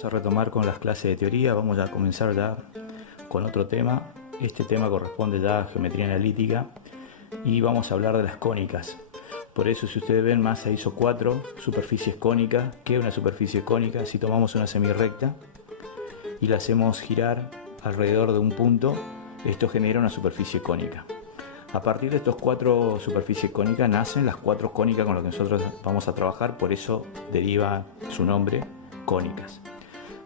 Vamos a retomar con las clases de teoría. Vamos a comenzar ya con otro tema. Este tema corresponde ya a geometría analítica y vamos a hablar de las cónicas. Por eso, si ustedes ven, Massa hizo 4 superficies cónicas. ¿Qué es una superficie cónica? Si tomamos una semirrecta y la hacemos girar alrededor de un punto, esto genera una superficie cónica. A partir de estos 4 superficies cónicas nacen las 4 cónicas con las que nosotros vamos a trabajar, por eso deriva su nombre, cónicas.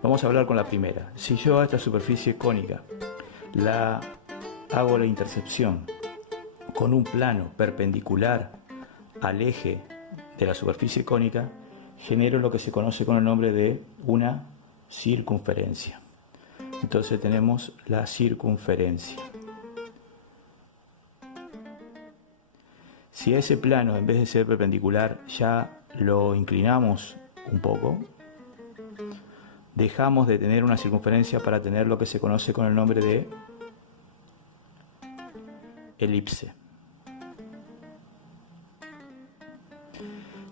Vamos a hablar con la primera. Si yo a esta superficie cónica hago la intercepción con un plano perpendicular al eje de la superficie cónica, genero lo que se conoce con el nombre de una circunferencia. Entonces tenemos la circunferencia. Si a ese plano, en vez de ser perpendicular, ya lo inclinamos un poco, dejamos de tener una circunferencia para tener lo que se conoce con el nombre de elipse.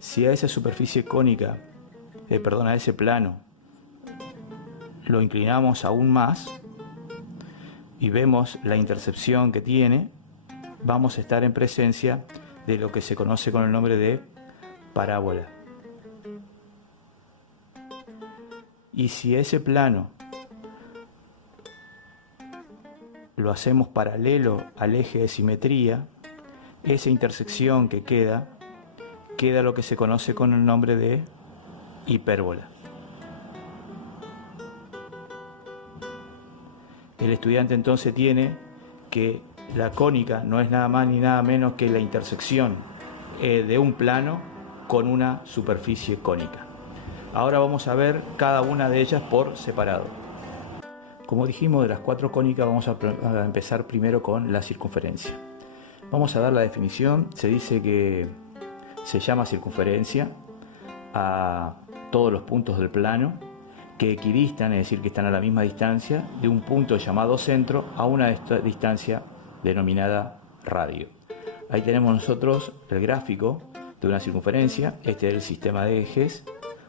Si a esa superficie cónica, a ese plano, lo inclinamos aún más y vemos la intercepción que tiene, vamos a estar en presencia de lo que se conoce con el nombre de parábola. Y si ese plano lo hacemos paralelo al eje de simetría, esa intersección que queda lo que se conoce con el nombre de hipérbola. El estudiante entonces tiene que la cónica no es nada más ni nada menos que la intersección de un plano con una superficie cónica. Ahora vamos a ver cada una de ellas por separado. Como dijimos, de las 4 cónicas vamos a empezar primero con la circunferencia. Vamos a dar la definición. Se dice que se llama circunferencia a todos los puntos del plano que equidistan, es decir, que están a la misma distancia de un punto llamado centro a una distancia denominada radio. Ahí tenemos nosotros el gráfico de una circunferencia. Este es el sistema de ejes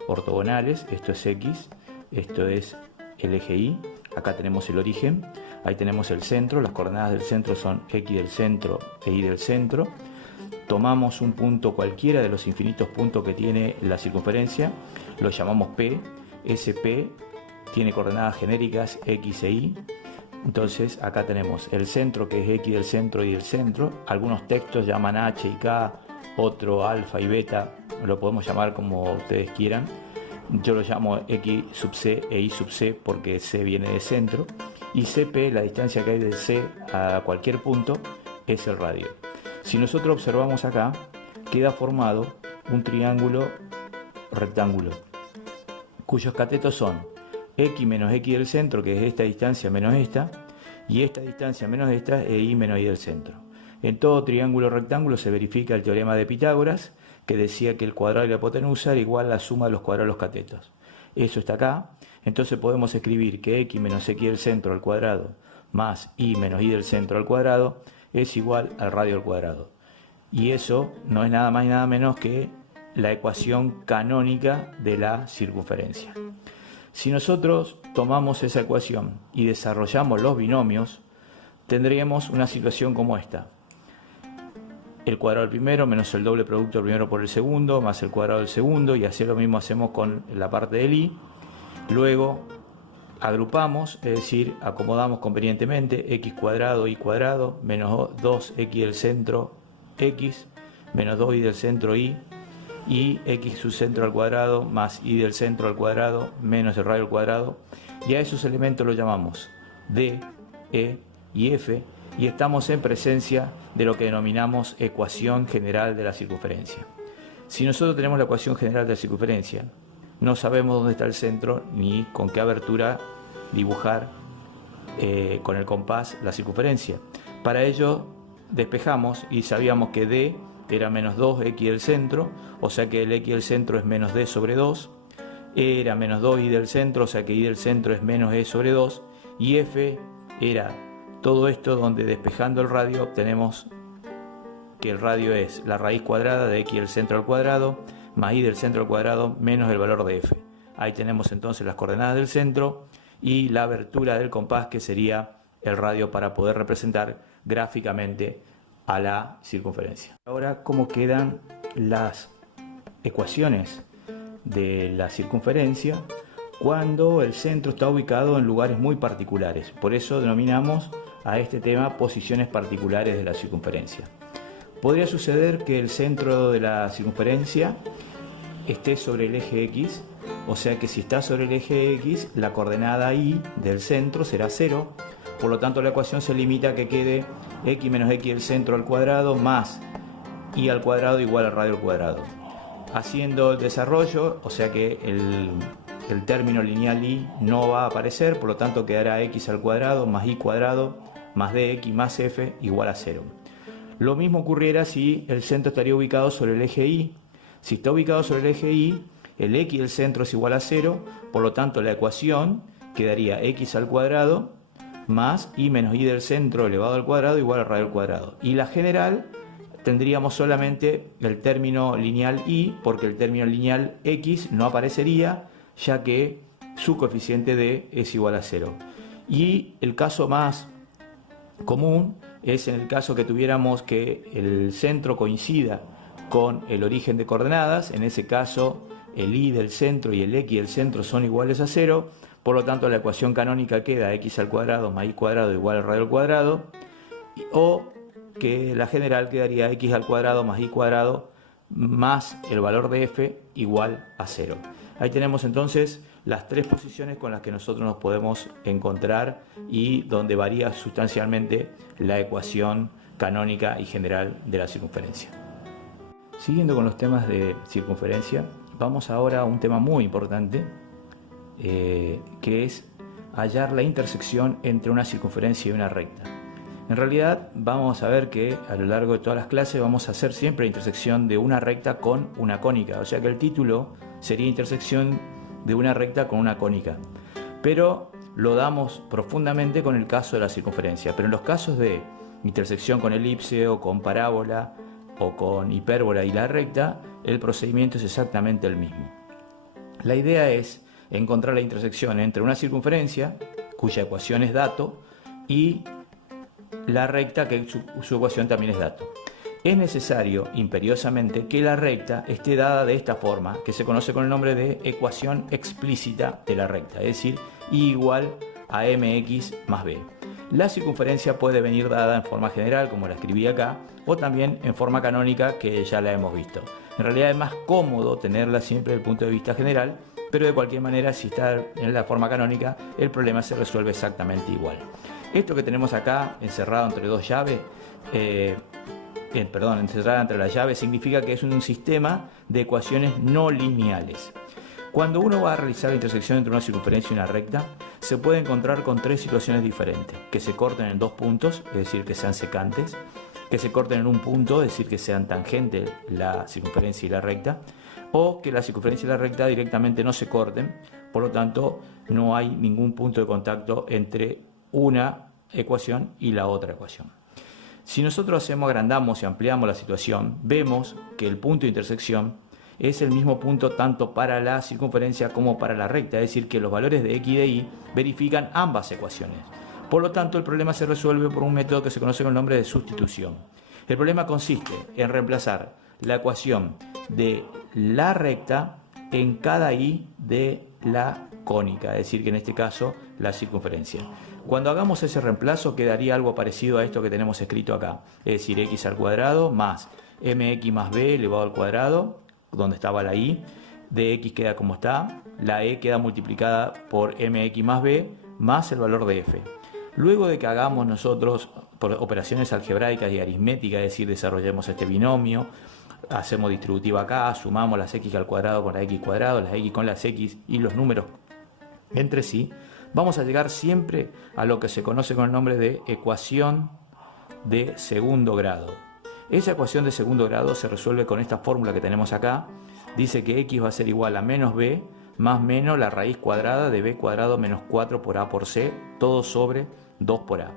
ortogonales, esto es X, esto es el eje Y, acá tenemos el origen, ahí tenemos el centro, las coordenadas del centro son X del centro e Y del centro. Tomamos un punto cualquiera de los infinitos puntos que tiene la circunferencia, lo llamamos P, ese P tiene coordenadas genéricas X e Y. Entonces acá tenemos el centro, que es X del centro y del centro. Algunos textos llaman H y K, otro alfa y beta, lo podemos llamar como ustedes quieran. Yo lo llamo X sub C e Y sub C porque C viene de centro. Y CP, la distancia que hay del C a cualquier punto, es el radio. Si nosotros observamos acá, queda formado un triángulo rectángulo, cuyos catetos son X menos X del centro, que es esta distancia menos esta, y esta distancia menos esta es Y menos Y del centro. En todo triángulo rectángulo se verifica el teorema de Pitágoras, que decía que el cuadrado de la hipotenusa era igual a la suma de los cuadrados de los catetos. Eso está acá. Entonces podemos escribir que X menos X del centro al cuadrado más Y menos Y del centro al cuadrado es igual al radio al cuadrado. Y eso no es nada más y nada menos que la ecuación canónica de la circunferencia. Si nosotros tomamos esa ecuación y desarrollamos los binomios, tendríamos una situación como esta. El cuadrado del primero menos el doble producto del primero por el segundo, más el cuadrado del segundo, y así lo mismo hacemos con la parte del Y. Luego agrupamos, es decir, acomodamos convenientemente x cuadrado y cuadrado menos 2x del centro x menos 2y del centro y x sub centro al cuadrado más y del centro al cuadrado menos el radio al cuadrado, y a esos elementos los llamamos d, e y f, y estamos en presencia de lo que denominamos ecuación general de la circunferencia. Si nosotros tenemos la ecuación general de la circunferencia, no sabemos dónde está el centro ni con qué abertura dibujar con el compás la circunferencia. Para ello despejamos y sabíamos que d era menos 2x del centro, o sea que el x del centro es menos d sobre 2, e era menos 2y del centro, o sea que y del centro es menos e sobre 2, y f era todo esto donde despejando el radio obtenemos que el radio es la raíz cuadrada de x del centro al cuadrado más y del centro al cuadrado menos el valor de f. Ahí tenemos entonces las coordenadas del centro y la abertura del compás, que sería el radio para poder representar gráficamente a la circunferencia. Ahora, ¿cómo quedan las ecuaciones de la circunferencia cuando el centro está ubicado en lugares muy particulares? Por eso denominamos a este tema posiciones particulares de la circunferencia. Podría suceder que el centro de la circunferencia esté sobre el eje X, o sea que si está sobre el eje X, la coordenada Y del centro será 0, por lo tanto la ecuación se limita a que quede X menos X del centro al cuadrado más Y al cuadrado igual al radio al cuadrado. Haciendo el desarrollo, o sea que el término lineal Y no va a aparecer, por lo tanto quedará X al cuadrado más Y cuadrado más DX más F igual a 0. Lo mismo ocurriera si el centro estaría ubicado sobre el eje Y. Si está ubicado sobre el eje Y, el X del centro es igual a 0, por lo tanto la ecuación quedaría X al cuadrado más Y menos Y del centro elevado al cuadrado igual al radio al cuadrado. Y la general tendríamos solamente el término lineal Y, porque el término lineal X no aparecería, ya que su coeficiente D es igual a 0. Y el caso más común es en el caso que tuviéramos que el centro coincida con el origen de coordenadas. En ese caso el Y del centro y el X del centro son iguales a 0, por lo tanto la ecuación canónica queda X al cuadrado más Y cuadrado igual al radio al cuadrado, o que la general quedaría X al cuadrado más Y cuadrado más el valor de F igual a 0. Ahí tenemos entonces las tres posiciones con las que nosotros nos podemos encontrar y donde varía sustancialmente la ecuación canónica y general de la circunferencia. Siguiendo con los temas de circunferencia, vamos ahora a un tema muy importante, que es hallar la intersección entre una circunferencia y una recta. En realidad vamos a ver que a lo largo de todas las clases vamos a hacer siempre la intersección de una recta con una cónica, o sea que el título sería intersección de una recta con una cónica, pero lo damos profundamente con el caso de la circunferencia. Pero en los casos de intersección con elipse o con parábola o con hipérbola y la recta, el procedimiento es exactamente el mismo. La idea es encontrar la intersección entre una circunferencia, cuya ecuación es dato, y la recta, que su ecuación también es dato. Es necesario imperiosamente que la recta esté dada de esta forma, que se conoce con el nombre de ecuación explícita de la recta, es decir, Y igual a mx más b. La circunferencia puede venir dada en forma general, como la escribí acá, o también en forma canónica, que ya la hemos visto. En realidad es más cómodo tenerla siempre desde el punto de vista general, pero de cualquier manera, si está en la forma canónica, el problema se resuelve exactamente igual. Esto que tenemos acá, encerrado entre dos llaves, encerrada entre las llaves, significa que es un sistema de ecuaciones no lineales. Cuando uno va a realizar la intersección entre una circunferencia y una recta, se puede encontrar con tres situaciones diferentes: que se corten en dos puntos, es decir, que sean secantes; que se corten en un punto, es decir, que sean tangentes la circunferencia y la recta; o que la circunferencia y la recta directamente no se corten, por lo tanto no hay ningún punto de contacto entre una ecuación y la otra ecuación. Si nosotros agrandamos y ampliamos la situación, vemos que el punto de intersección es el mismo punto tanto para la circunferencia como para la recta, es decir, que los valores de X y de Y verifican ambas ecuaciones. Por lo tanto, el problema se resuelve por un método que se conoce con el nombre de sustitución. El problema consiste en reemplazar la ecuación de la recta en cada Y de la cónica, es decir, que en este caso la circunferencia. Cuando hagamos ese reemplazo quedaría algo parecido a esto que tenemos escrito acá, es decir, X al cuadrado más mx más b elevado al cuadrado, donde estaba la Y, de X queda como está, la E queda multiplicada por mx más b más el valor de F. Luego de que hagamos nosotros por operaciones algebraicas y aritméticas, es decir, desarrollemos este binomio, hacemos distributiva acá, sumamos las X al cuadrado con la X cuadrado, las X con las X y los números entre sí, vamos a llegar siempre a lo que se conoce con el nombre de ecuación de segundo grado. Esa ecuación de segundo grado se resuelve con esta fórmula que tenemos acá. Dice que X va a ser igual a menos B más menos la raíz cuadrada de B cuadrado menos 4 por A por C, todo sobre 2 por A.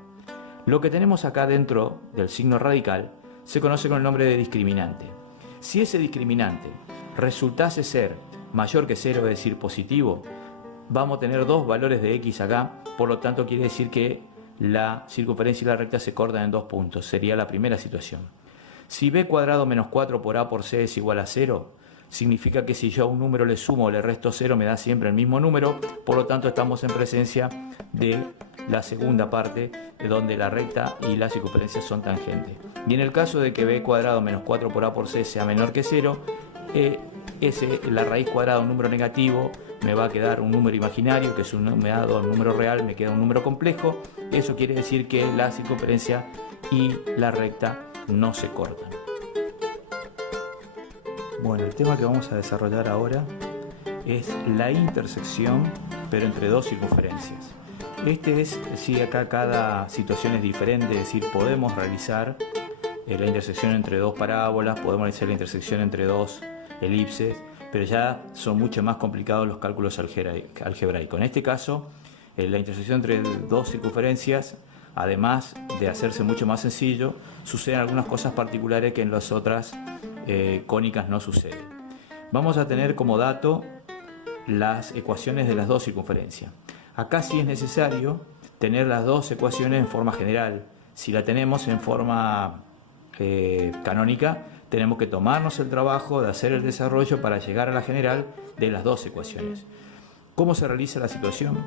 Lo que tenemos acá dentro del signo radical se conoce con el nombre de discriminante. Si ese discriminante resultase ser mayor que 0, es decir, positivo, vamos a tener dos valores de x acá, por lo tanto quiere decir que la circunferencia y la recta se cortan en 2 puntos, sería la primera situación. Si b cuadrado menos 4 por a por c es igual a 0, significa que si yo a un número le sumo o le resto 0 me da siempre el mismo número, por lo tanto estamos en presencia de la segunda parte, donde la recta y la circunferencia son tangentes. Y en el caso de que b cuadrado menos 4 por a por c sea menor que 0, la raíz cuadrada de un número negativo me va a quedar un número imaginario, que es me ha dado un número real, me queda un número complejo. Eso quiere decir que la circunferencia y la recta no se cortan. Bueno, el tema que vamos a desarrollar ahora es la intersección, pero entre dos circunferencias. Acá cada situación es diferente, es decir, podemos realizar la intersección entre dos parábolas, podemos realizar la intersección entre dos elipses, pero ya son mucho más complicados los cálculos algebraicos. En este caso, la intersección entre dos circunferencias, además de hacerse mucho más sencillo, suceden algunas cosas particulares que en las otras cónicas no suceden. Vamos a tener como dato las ecuaciones de las dos circunferencias. Acá sí es necesario tener las dos ecuaciones en forma general. Si la tenemos en forma canónica, tenemos que tomarnos el trabajo de hacer el desarrollo para llegar a la general de las dos ecuaciones. ¿Cómo se realiza la situación?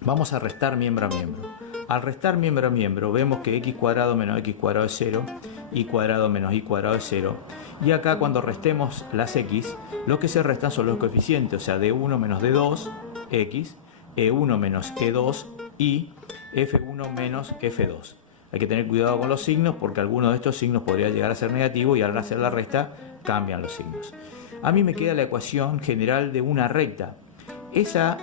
Vamos a restar miembro a miembro. Al restar miembro a miembro vemos que x cuadrado menos x cuadrado es 0, y cuadrado menos y cuadrado es 0. Y acá cuando restemos las x, lo que se restan son los coeficientes, o sea, d1 menos d2, x, e1 menos e2 y f1 menos f2. Hay que tener cuidado con los signos porque alguno de estos signos podría llegar a ser negativo y al hacer la resta cambian los signos. A mí me queda la ecuación general de una recta. Esa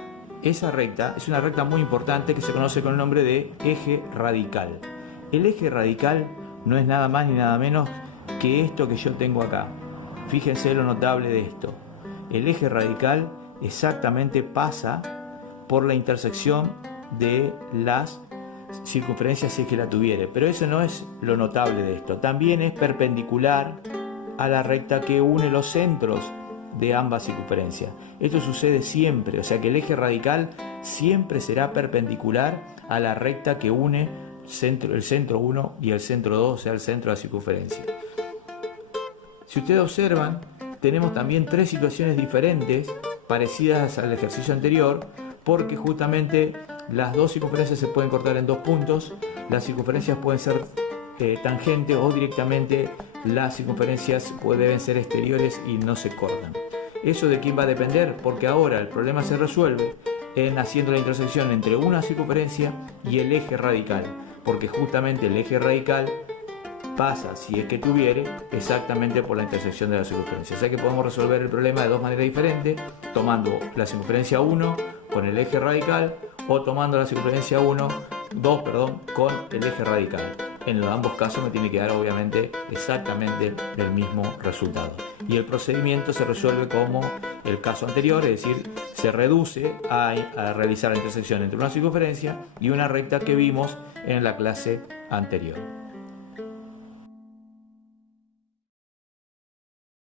recta es una recta muy importante que se conoce con el nombre de eje radical. El eje radical no es nada más ni nada menos que esto que yo tengo acá. Fíjense lo notable de esto. El eje radical exactamente pasa por la intersección de las circunferencias si es que la tuviere, pero eso no es lo notable de esto. También es perpendicular a la recta que une los centros de ambas circunferencias. Esto sucede siempre, o sea que el eje radical siempre será perpendicular a la recta que une el centro 1 y el centro 2, o sea el centro de la circunferencia. Si ustedes observan, tenemos también tres situaciones diferentes parecidas al ejercicio anterior, porque justamente las dos circunferencias se pueden cortar en 2 puntos, las circunferencias pueden ser tangentes o directamente las circunferencias deben ser exteriores y no se cortan. ¿Eso de quién va a depender? Porque ahora el problema se resuelve haciendo la intersección entre una circunferencia y el eje radical, porque justamente el eje radical pasa, si es que tuviere, exactamente por la intersección de las circunferencias. O sea que podemos resolver el problema de dos maneras diferentes, tomando la circunferencia 1 con el eje radical o tomando la circunferencia 2 con el eje radical. En ambos casos me tiene que dar obviamente exactamente el mismo resultado. Y el procedimiento se resuelve como el caso anterior, es decir, se reduce a realizar la intersección entre una circunferencia y una recta que vimos en la clase anterior.